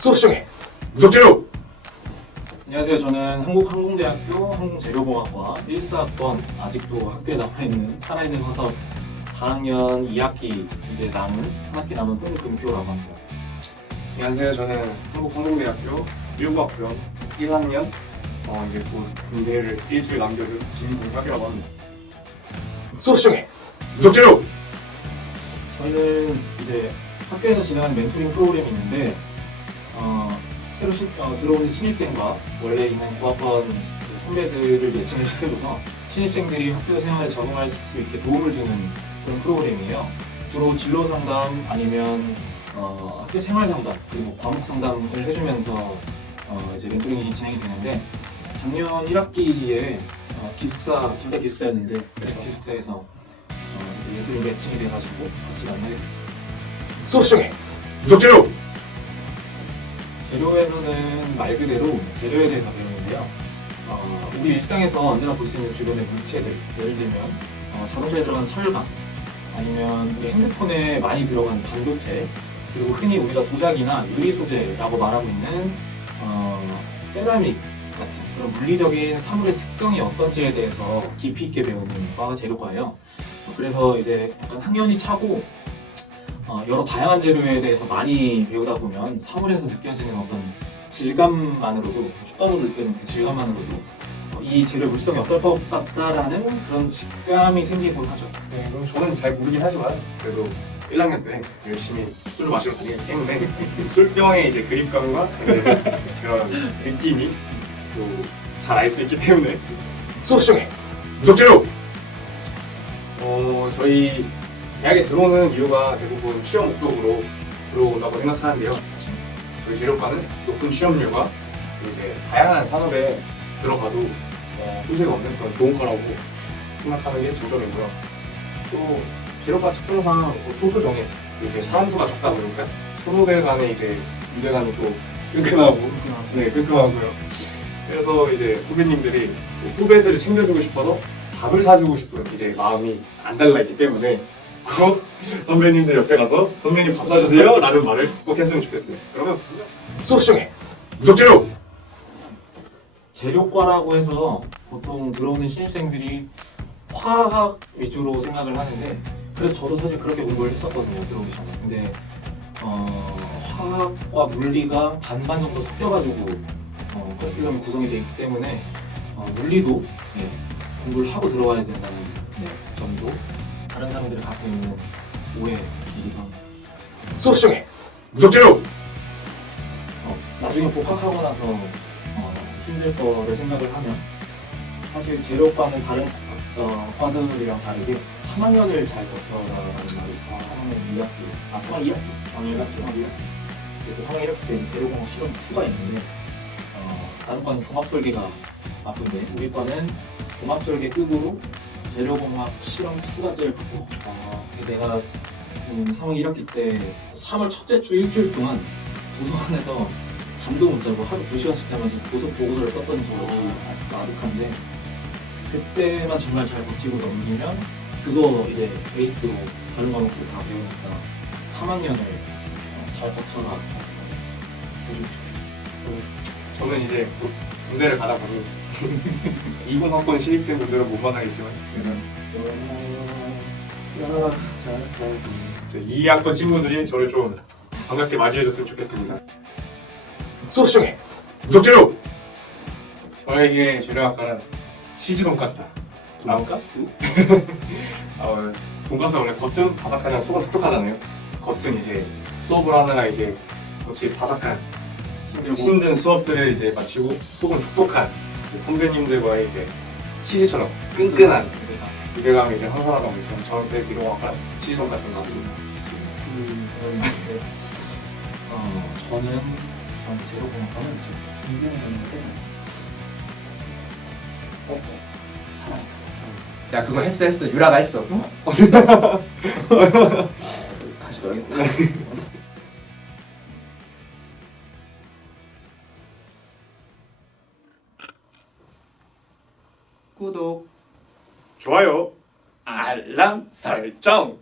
소수정의 무적재료 안녕하세요. 저는 한국항공대학교 항공재료공학과 1사학번 아직도 학교에 남아있는 살아있는 화석 4학년 2학기 이제 남은 한 학기 남은 홍금표라고 합니다. 안녕하세요. 저는 한국항공대학교 1과학번 1학년 어, 이제 곧 군대를 일주일 남겨둔 김동혁이라고 합니다. 소수정의 무적재료 저희는 이제 학교에서 진행하는 멘토링 프로그램이 있는데 어, 새로 신, 어, 들어오는 신입생과 원래 있는 고학번 이제 선배들을 매칭을 시켜줘서 신입생들이 학교 생활에 적응할 수 있게 도움을 주는 그런 프로그램이에요. 주로 진로 상담 아니면 어, 학교 생활 상담 그리고 과목 상담을 해주면서 어, 이제 멘토링이 진행이 되는데 작년 1학기에 어, 기숙사 둘 다 기숙사였는데 기숙사에서 어, 이제 멘토링 매칭이 돼가지고 같이 만나게 됐어요. 소수정의 무적재료 재료에서는 말 그대로 재료에 대해서 배우는데요. 어, 우리 일상에서 언제나 볼 수 있는 주변의 물체들, 예를 들면 어, 자동차에 들어간 철강, 아니면 우리 핸드폰에 많이 들어간 반도체, 그리고 흔히 우리가 도자기나 유리 소재라고 말하고 있는 어, 세라믹 같은 그런 물리적인 사물의 특성이 어떤지에 대해서 깊이 있게 배우는 과가 재료과예요. 그래서 이제 약간 학년이 차고 어, 여러 다양한 재료에 대해서 많이 배우다 보면 사물에서 느껴지는 어떤 질감만으로도 촉감으로 느끼는 그 질감만으로도 어, 이 재료의 물성이 어떨 것 같다라는 그런 직감이 생기곤 하죠. 네, 그럼 저는 잘 모르긴 하지만 그래도 1학년 때 열심히 술을 마시러 다니기 때문에 술병의 이제 그립감과 그런 느낌이 또잘알 수 있기 때문에 소수정의 무적재료 어, 저희 대학에 들어오는 이유가 대부분 취업 목적으로 들어온다고 생각하는데요. 저희 재료과는 높은 취업률과 이제 다양한 산업에 들어가도 어, 손색 없는 그런 좋은 과라고 생각하는 게 장점이고요. 또 재료과 특성상 뭐 소수 정예 이제 사람 수가 적다 보니까 선후배 간에 이제 유대 간이 또 끈끈하고 네 끈끈하고요. 그래서 이제 선배님들이 뭐 후배들을 챙겨주고 싶어서 밥을 사주고 싶은 이제 마음이 안 달라 있기 때문에 꼭 선배님들 옆에 가서 선배님 밥 사주세요 라는 말을 꼭 했으면 좋겠어요. 그러면 소수정의 무적재료 재료과라고 해서 보통 들어오는 신입생들이 화학 위주로 생각을 하는데 그래서 저도 사실 그렇게 공부를 했었거든요 들어오기 전에. 근데 어, 화학과 물리가 반반 정도 섞여가지고 어, 커리큘럼이 구성이 되어 있기 때문에 어, 물리도 예, 공부를 하고 들어와야 된다는 네, 점도 다른 사람들이 갖고 있는 오해 이기도 합니다 소수정의 무적재료 어, 나중에 복학하고 나서 어, 힘들 거를 생각을 하면 사실 재료과는 다른 어, 과들이랑 다르게 3학년을 잘 버텨라라는 말이 있어요. 3학년 2학기, 아 3학년 2학기, 3학년 1학기, 3학년 1학기. 그때 3학년 1학기 때 이제 재료공학 실험 2가 있는데 어, 다른 과는 종합설계가 나쁜데 우리 과는 종합설계 급으로 재료공학 실험 2가지를 받고 어, 내가 음, 3학년 1학기 때 3월 첫째 주 일주일 동안 도서관에서 잠도 못 자고 하루 2시간씩 자면서 고속 보고서를 썼던 기억이 아직도 아득한데 그때만 정말 잘 버티고 넘기면 그거 이제 베이스로 다른 과목들 다 배우니까 3학년을 잘 버텨라 해주고 싶어요. 저는 이제 곧 군대를 가다 보니 20학번 신입생 분들은 못 만나겠지만 제가 저 2학번 친구들이 저를 좀 반갑게 맞이해줬으면 좋겠습니다. 소수정의 무적재료 저에게 재료학과는 치즈 돈가스다. 돈가스? 어, 돈가스 원래 겉은 바삭하지만 속은 촉촉하잖아요. 겉은 이제 수업을 하느라 이제 겉이 바삭한 힘들고 힘든 수업들을 이제 마치고 속은 촉촉한 이제 선배님들과의 이제 치즈처럼 끈끈한 유대감이 이제 항상하다 보니까 저한테 기록학과 치즈 돈가스인 것 같습니다. 있는데 어, 저는 저한테 재료공학과는 이제 준비했는데 어, 사랑 야 그거 했어 했어. 유라가 했어 다시 넣어야겠다 구독 좋아요, 알람 설정.